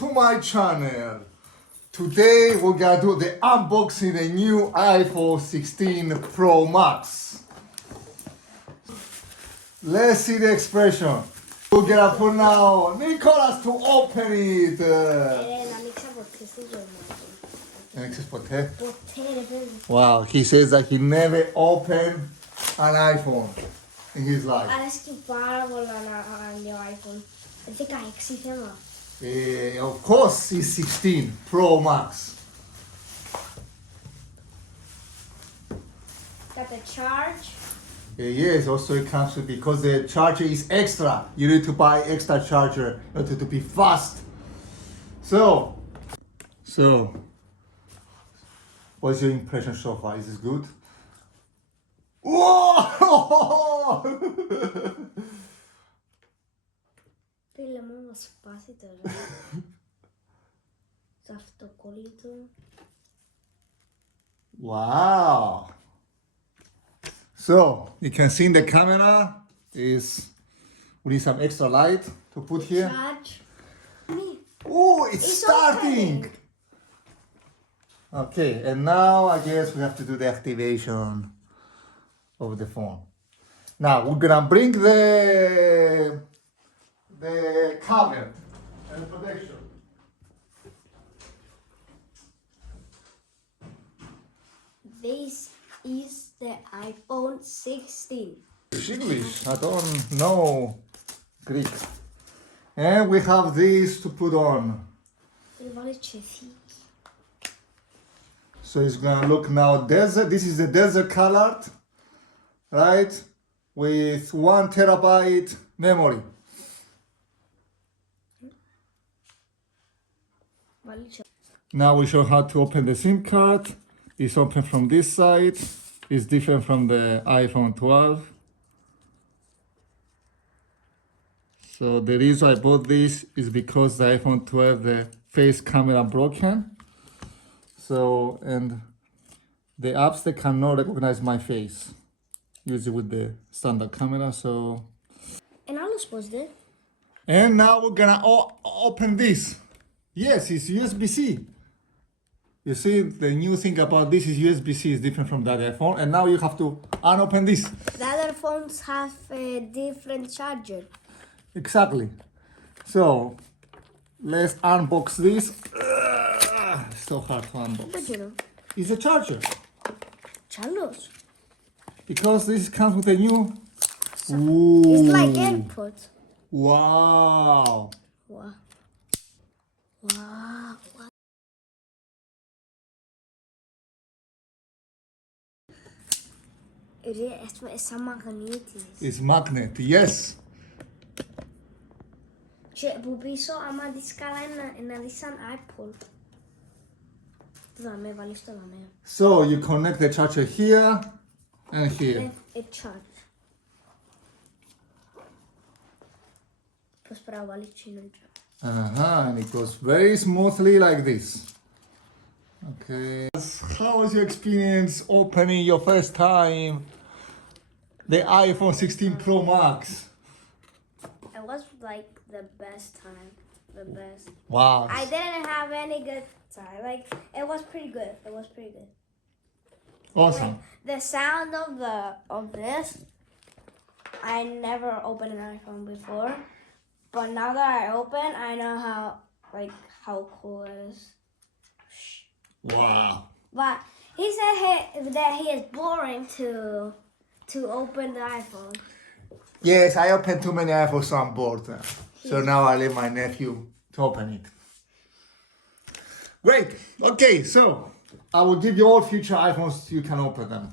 to my channel. Today we're gonna do the unboxing the new iPhone 16 Pro Max. Let's see the expression. We're gonna put now Nicholas to open it. Wow, he says that he never opened an iPhone in his life. Αρέσκει πάρα πολλά να iPhone. 16 θέμα. Of course, it's 16 Pro Max. Got the charge. Yes, also it comes with, because the charger is extra. You need to buy extra charger in order to be fast. So, what's your impression so far? Is this good? Whoa! Φίλε μου, να σπάσει τώρα. Σε αυτοκόλλητο. Wow! So, you can see in the camera we need some extra light to put here. Charge. Oh, it's starting! Opening. Okay, and now I guess we have to do the activation of the phone. Now we're gonna bring the cover and protection. This is the iPhone 16. English, I don't know Greek. And we have this to put on. So it's gonna look now desert. This is the desert colored, right? With 1 terabyte memory. Now we show how to open the SIM card. It's open from this side. It's different from the iPhone 12. So the reason I bought this is because the iPhone 12, the face camera broken. So, and the apps, they cannot recognize my face. Usually with the standard camera, so. And I was supposed to. And now we're gonna open this. Yes, it's USB-C. You see, the new thing about this is USB-C is different from that iPhone. And now you have to unopen this. The other phones have a different charger. Exactly. So, let's unbox this. It's so hard to unbox. But you know. It's a charger. Charlos. Because this comes with a new... It's like input. Wow. Wow. Wow. It's σαν μαγνήτης. It's magnet, yes. Και που πίσω, άμα δεις καλά, να δεις σαν iPod. Το δάμε, βάλεις το δάμε. So you connect the charger here and here. It charge. Πώς πρέπει να βάλεις τσινόντια. And it goes very smoothly like this. Okay. How was your experience opening your first time the iPhone 16 Pro Max? It was like the best time. The best. Wow. I didn't have any good time. Like, it was pretty good. It was pretty good. Awesome. Like, the sound of this, I never opened an iPhone before. But now that I open, I know how cool it is. Wow. But he said that he is boring to open the iPhone. Yes, I opened too many iPhones, so I'm bored now. So now I leave my nephew to open it. Great. Okay, so I will give you all future iPhones, you can open them.